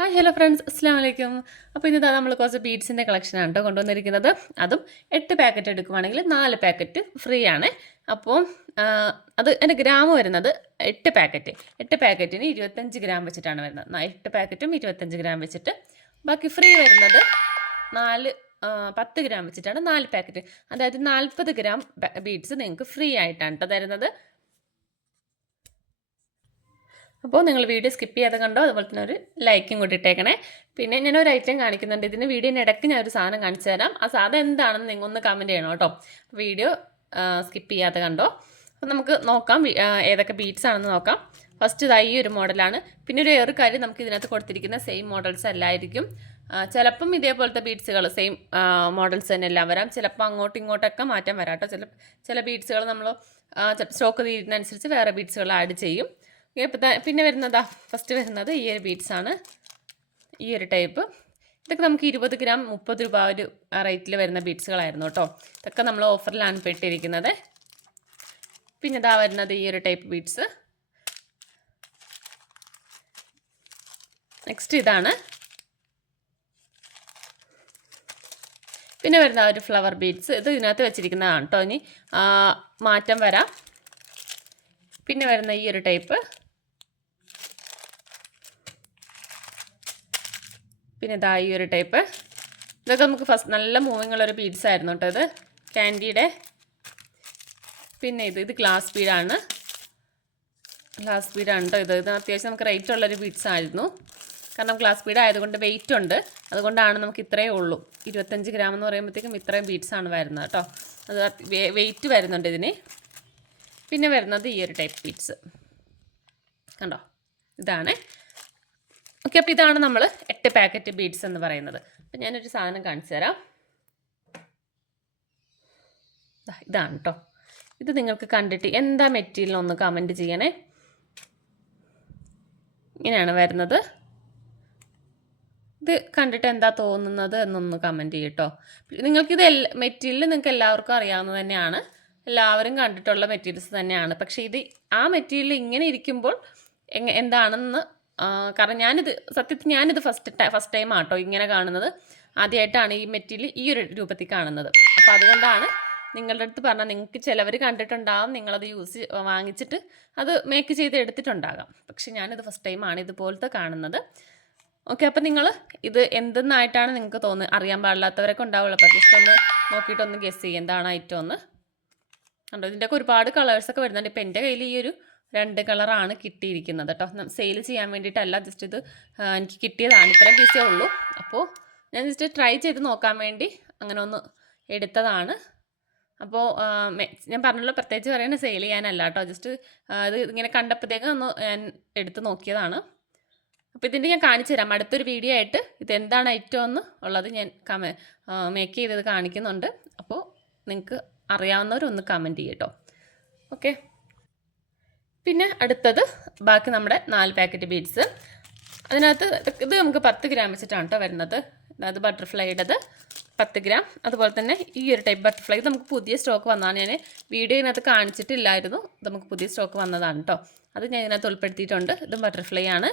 Hi hello friends അസ്സാം വലൈക്കും അപ്പോൾ ഇന്നതാ നമ്മൾ കുറച്ച് ബീഡ്സിന്റെ കളക്ഷനാണ് കേട്ടോ കൊണ്ടുവന്നിരിക്കുന്നത്. അതും എട്ട് പാക്കറ്റ് എടുക്കുവാണെങ്കിൽ നാല് പാക്കറ്റ് ഫ്രീ ആണ്. അപ്പോൾ അത് എന്റെ ഗ്രാം വരുന്നത് എട്ട് പാക്കറ്റ് എട്ട് പാക്കറ്റിന് ഇരുപത്തഞ്ച് ഗ്രാം വെച്ചിട്ടാണ് വരുന്നത്. എട്ട് പാക്കറ്റും ഇരുപത്തഞ്ച് ഗ്രാം വെച്ചിട്ട് ബാക്കി ഫ്രീ വരുന്നത് നാല് പത്ത് ഗ്രാം വെച്ചിട്ടാണ് നാല് പാക്കറ്റ് അതായത് നാൽപ്പത് ഗ്രാം ബീഡ്സ് നിങ്ങൾക്ക് ഫ്രീ ആയിട്ടാണ് കേട്ടോ തരുന്നത്. അപ്പോൾ നിങ്ങൾ വീഡിയോ സ്കിപ്പ് ചെയ്യാതെ കണ്ടോ? അതുപോലെ തന്നെ ഒരു ലൈക്കും കൂടി ഇട്ടേക്കണേ. പിന്നെ ഞാൻ ഒരു ഐറ്റം കാണിക്കുന്നുണ്ട്. ഇതിന് വീഡിയോന്റെ ഇടയ്ക്ക് ഞാൻ ഒരു സാധനം കാണിച്ചു തരാം. ആ സാധനം എന്താണെന്ന് നിങ്ങൾ ഒന്ന് കമന്റ് ചെയ്യണം കേട്ടോ. വീഡിയോ സ്കിപ്പ് ചെയ്യാതെ കണ്ടോ? അപ്പോൾ നമുക്ക് നോക്കാം. ഏതൊക്കെ ബീറ്റ്സ് ആണെന്ന് നോക്കാം. ഫസ്റ്റ് ഇതായി ഈ ഒരു മോഡലാണ് പിന്നെ ഒരു ഏറെ കാര്യം നമുക്ക് ഇതിനകത്ത് കൊടുത്തിരിക്കുന്ന സെയിം മോഡൽസ് അല്ലായിരിക്കും. ചിലപ്പം ഇതേപോലത്തെ ബീഡ്സുകൾ സെയിം മോഡൽസ് തന്നെ എല്ലാം വരാം. ചിലപ്പോൾ അങ്ങോട്ടും ഇങ്ങോട്ടൊക്കെ മാറ്റം വരാം കേട്ടോ. ചില ചില ബീഡ്സുകൾ നമ്മൾ സ്റ്റോക്ക് തീരുന്നതനുസരിച്ച് വേറെ ബീഡ്സുകൾ ആഡ് ചെയ്യും. പിന്നെ വരുന്നതാ ഫസ്റ്റ് വരുന്നത് ഈ ഒരു ബീഡ്സ് ആണ്. ഈ ഒരു ടൈപ്പ് ഇതൊക്കെ നമുക്ക് ഇരുപത് ഗ്രാം മുപ്പത് രൂപ ഒരു റേറ്റിൽ വരുന്ന ബീഡ്സുകളായിരുന്നു കേട്ടോ ഇതൊക്കെ നമ്മൾ ഓഫറിലാണ് പെട്ടിരിക്കുന്നത്. പിന്നെ ഇതാ വരുന്നത് ഈ ഒരു ടൈപ്പ് ബീഡ്സ് നെക്സ്റ്റ് ഇതാണ്. പിന്നെ വരുന്ന ഒരു ഫ്ലവർ ബീഡ്സ് ഇത് ഇതിനകത്ത് വെച്ചിരിക്കുന്നതാണ് കേട്ടോ ഇനി മാറ്റം വരാം. പിന്നെ വരുന്ന ഈ ഒരു ടൈപ്പ്. പിന്നെ ഇതാ ഈ ഒരു ടൈപ്പ്. ഇതൊക്കെ നമുക്ക് ഫസ്റ്റ് നല്ല മൂവിങ് ഉള്ളൊരു ബീഡ്സ് ആയിരുന്നു കേട്ടോ ഇത്. ക്യാൻഡിയുടെ പിന്നെ ഇത് ഇത് ഗ്ലാസ് ബീഡാണ് ഗ്ലാസ് ബീഡാണ് കേട്ടോ ഇത്. ഇത് അത്യാവശ്യം നമുക്ക് റേറ്റ് ഉള്ളൊരു ബീഡ്സ് ആയിരുന്നു. കാരണം ഗ്ലാസ് ബീഡ് ആയതുകൊണ്ട് വെയിറ്റ് ഉണ്ട്. അതുകൊണ്ടാണ് നമുക്ക് ഇത്രയേ ഉള്ളൂ. ഇരുപത്തഞ്ച് ഗ്രാം എന്ന് പറയുമ്പോഴത്തേക്കും ഇത്രയും ആണ് വരുന്നത് കേട്ടോ. അത് വെയിറ്റ് വരുന്നുണ്ട് ഇതിന്. പിന്നെ വരുന്നത് ഈ ഒരു ടൈപ്പ് ബീഡ്സ് കണ്ടോ? ഇതാണ്. ഓക്കെ അപ്പോൾ ഇതാണ് നമ്മൾ എട്ട് പാക്കറ്റ് ബീഡ്സ് എന്ന് പറയുന്നത്. അപ്പം ഞാനൊരു സാധനം കാണിച്ചു തരാം. ഇതാണ് കേട്ടോ ഇത് നിങ്ങൾക്ക് കണ്ടിട്ട് എന്താ മെറ്റീരിയൽ ഒന്ന് കമന്റ് ചെയ്യണേ. ഇങ്ങനെയാണ് വരുന്നത്. ഇത് കണ്ടിട്ട് എന്താ തോന്നുന്നത് എന്നൊന്ന് കമന്റ് ചെയ്യട്ടോ നിങ്ങൾക്കിത് എല്ലാ മെറ്റീരിയൽ നിങ്ങൾക്ക് എല്ലാവർക്കും അറിയാവുന്നത് തന്നെയാണ്. എല്ലാവരും കണ്ടിട്ടുള്ള മെറ്റീരിയൽസ് തന്നെയാണ്. പക്ഷേ ഇത് ആ മെറ്റീരിയൽ ഇങ്ങനെ ഇരിക്കുമ്പോൾ എങ്ങ എന്താണെന്ന് കാരണം ഞാനിത് സത്യത്തിൽ ഞാനിത് ഫസ്റ്റ് ഫസ്റ്റ് ടൈം ആട്ടോ ഇങ്ങനെ കാണുന്നത്. ആദ്യമായിട്ടാണ് ഈ മെറ്റീരിയൽ ഈ ഒരു രൂപത്തിൽ കാണുന്നത്. അപ്പോൾ അതുകൊണ്ടാണ് നിങ്ങളുടെ അടുത്ത് പറഞ്ഞാൽ നിങ്ങൾക്ക് ചിലവർ കണ്ടിട്ടുണ്ടാവും. നിങ്ങളത് യൂസ് വാങ്ങിച്ചിട്ട് അത് മേക്ക് ചെയ്ത് എടുത്തിട്ടുണ്ടാകാം. പക്ഷെ ഞാനിത് ഫസ്റ്റ് ടൈമാണ് ഇതുപോലത്തെ കാണുന്നത്. ഓക്കെ അപ്പം നിങ്ങൾ ഇത് എന്തെന്നായിട്ടാണ് നിങ്ങൾക്ക് തോന്നുന്നത്? അറിയാൻ പാടില്ലാത്തവരൊക്കെ ഉണ്ടാവുള്ളൂ. അപ്പോൾ ജസ്റ്റ് ഒന്ന് നോക്കിയിട്ടൊന്ന് ഗസ് ചെയ്യും. എന്താണ് ഐറ്റം ഒന്ന് കണ്ടോ? ഇതിന്റെയൊക്കെ ഒരുപാട് കളേഴ്സൊക്കെ വരുന്നുണ്ട്. ഇപ്പം എന്റെ കയ്യിൽ ഈ ഒരു രണ്ട് കളറാണ് കിട്ടിയിരിക്കുന്നത് കേട്ടോ സെയിൽ ചെയ്യാൻ വേണ്ടിയിട്ടല്ല ജസ്റ്റ് ഇത് എനിക്ക് കിട്ടിയതാണ്. ഇത്രയും പീസേ ഉള്ളൂ. അപ്പോൾ ഞാൻ ജസ്റ്റ് ട്രൈ ചെയ്ത് നോക്കാൻ വേണ്ടി അങ്ങനെ ഒന്ന് എടുത്തതാണ്. അപ്പോൾ ഞാൻ പറഞ്ഞല്ലോ പ്രത്യേകിച്ച് പറയുന്നത് സെയിൽ ചെയ്യാനല്ല കേട്ടോ ജസ്റ്റ് ഇത് ഇങ്ങനെ കണ്ടപ്പോഴത്തേക്കും ഒന്ന് ഞാൻ എടുത്ത് നോക്കിയതാണ്. അപ്പോൾ ഇതിന്റെ ഞാൻ കാണിച്ചു തരാം. അടുത്തൊരു വീഡിയോ ആയിട്ട് ഇതെന്താണ് ഐറ്റം എന്ന് ഉള്ളത് ഞാൻ മേക്ക് ചെയ്തത് കാണിക്കുന്നുണ്ട്. അപ്പോൾ നിങ്ങൾക്ക് അറിയാവുന്നവരൊന്ന് കമന്റ് ചെയ്യട്ടോ. ഓക്കെ പിന്നെ അടുത്തത് ബാക്കി നമ്മുടെ നാല് പാക്കറ്റ് ബീഡ്സ് അതിനകത്ത് ഇത് നമുക്ക് പത്ത് ഗ്രാം വെച്ചിട്ടാണ് കേട്ടോ വരുന്നത്. അതായത് ബട്ടർഫ്ലൈയുടേത് പത്ത് ഗ്രാം അതുപോലെ തന്നെ ഈ ഒരു ടൈപ്പ് ബട്ടർഫ്ലൈ നമുക്ക് പുതിയ സ്റ്റോക്ക് വന്നതാണ്. ഞാൻ വീഡിയോ ഇതിനകത്ത് കാണിച്ചിട്ടില്ലായിരുന്നു. നമുക്ക് പുതിയ സ്റ്റോക്ക് വന്നതാണ് കേട്ടോ അത് ഞാൻ ഇതിനകത്ത് ഉൾപ്പെടുത്തിയിട്ടുണ്ട്. ഇത് ബട്ടർഫ്ലൈ ആണ്.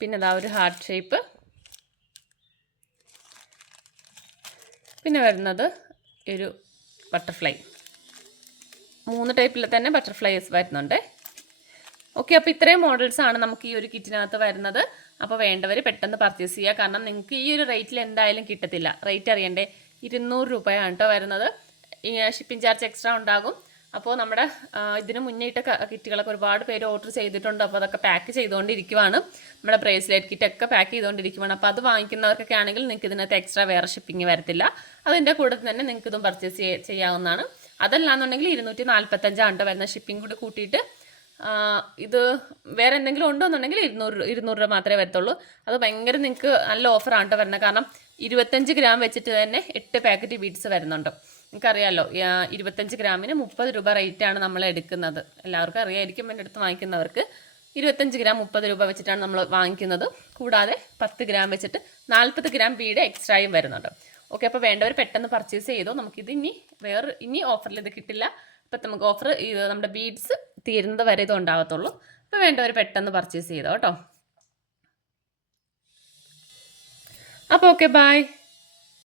പിന്നെ അതാ ഒരു ഹാർട്ട് ഷേപ്പ് പിന്നെ വരുന്നത് ഒരു ബട്ടർഫ്ലൈ മൂന്ന് ടൈപ്പിൽ തന്നെ ബട്ടർഫ്ലൈസ് വരുന്നുണ്ട്. ഓക്കെ അപ്പോൾ ഇത്രയും മോഡൽസ് ആണ് നമുക്ക് ഈ ഒരു കിറ്റിനകത്ത് വരുന്നത്. അപ്പോൾ വേണ്ടവർ പെട്ടെന്ന് പർച്ചേസ് ചെയ്യുക കാരണം നിങ്ങൾക്ക് ഈ ഒരു റേറ്റിൽ എന്തായാലും കിട്ടത്തില്ല. റേറ്റ് അറിയണ്ടേ? ഇരുന്നൂറ് രൂപയാണ് കേട്ടോ വരുന്നത്. ഷിപ്പിംഗ് ചാർജ് എക്സ്ട്രാ ഉണ്ടാകും. അപ്പോൾ നമ്മുടെ ഇതിന് മുന്നേറ്റ കിറ്റുകളൊക്കെ ഒരുപാട് പേര് ഓർഡർ ചെയ്തിട്ടുണ്ട്. അപ്പോൾ അതൊക്കെ പാക്ക് ചെയ്തുകൊണ്ടിരിക്കുവാണ് നമ്മുടെ ബ്രേസ്ലെറ്റ് കിറ്റൊക്കെ പാക്ക് ചെയ്തുകൊണ്ടിരിക്കുവാണ് അപ്പോൾ അത് വാങ്ങിക്കുന്നവർക്കൊക്കെ ആണെങ്കിൽ നിങ്ങൾക്ക് ഇതിനകത്ത് എക്സ്ട്രാ വേറെ ഷിപ്പിംഗ് വരത്തില്ല. അതിന്റെ കൂടെ തന്നെ നിങ്ങൾക്ക് ഇതും പർച്ചേസ് ചെയ്യാവുന്നതാണ്. അതല്ലാന്നുണ്ടെങ്കിൽ ഇരുന്നൂറ്റി നാൽപ്പത്തഞ്ചാണ്ടോ വരുന്ന ഷിപ്പിംഗ് കൂടി കൂട്ടിയിട്ട് ഇത് വേറെ എന്തെങ്കിലും ഉണ്ടോ എന്നുണ്ടെങ്കിൽ ഇരുന്നൂറ് ഇരുന്നൂറ് രൂപ മാത്രമേ വരത്തുള്ളൂ. അത് ഭയങ്കര നിങ്ങൾക്ക് നല്ല ഓഫറാണ് കേട്ടോ വരുന്നത് കാരണം ഇരുപത്തഞ്ച് ഗ്രാം വെച്ചിട്ട് തന്നെ എട്ട് പാക്കറ്റ് ബീഡ്സ് വരുന്നുണ്ട്. നിങ്ങൾക്കറിയാമല്ലോ ഇരുപത്തഞ്ച് ഗ്രാമിന് മുപ്പത് രൂപ റേറ്റാണ് നമ്മൾ എടുക്കുന്നത്. എല്ലാവർക്കും അറിയായിരിക്കും എന്റെ അടുത്ത് വാങ്ങിക്കുന്നവർക്ക്. ഇരുപത്തഞ്ച് ഗ്രാം മുപ്പത് രൂപ വെച്ചിട്ടാണ് നമ്മൾ വാങ്ങിക്കുന്നത്. കൂടാതെ പത്ത് ഗ്രാം വെച്ചിട്ട് നാൽപ്പത് ഗ്രാം ബീഡ് എക്സ്ട്രായും വരുന്നുണ്ട്. ഓക്കെ അപ്പോൾ വേണ്ടവർ പെട്ടെന്ന് പർച്ചേസ് ചെയ്തോ. നമുക്കിത് ഇനി വേറെ ഇനി ഓഫറിൽ ഇത് കിട്ടില്ല. ഇപ്പം നമുക്ക് ഓഫർ ഇത് നമ്മുടെ ബീഡ്സ് തീരുന്നത് വരെ ഇത് ഉണ്ടാകത്തുള്ളൂ. അപ്പോൾ വേണ്ടവർ പെട്ടെന്ന് പർച്ചേസ് ചെയ്തോ കേട്ടോ. അപ്പോൾ ഓക്കെ ബൈ.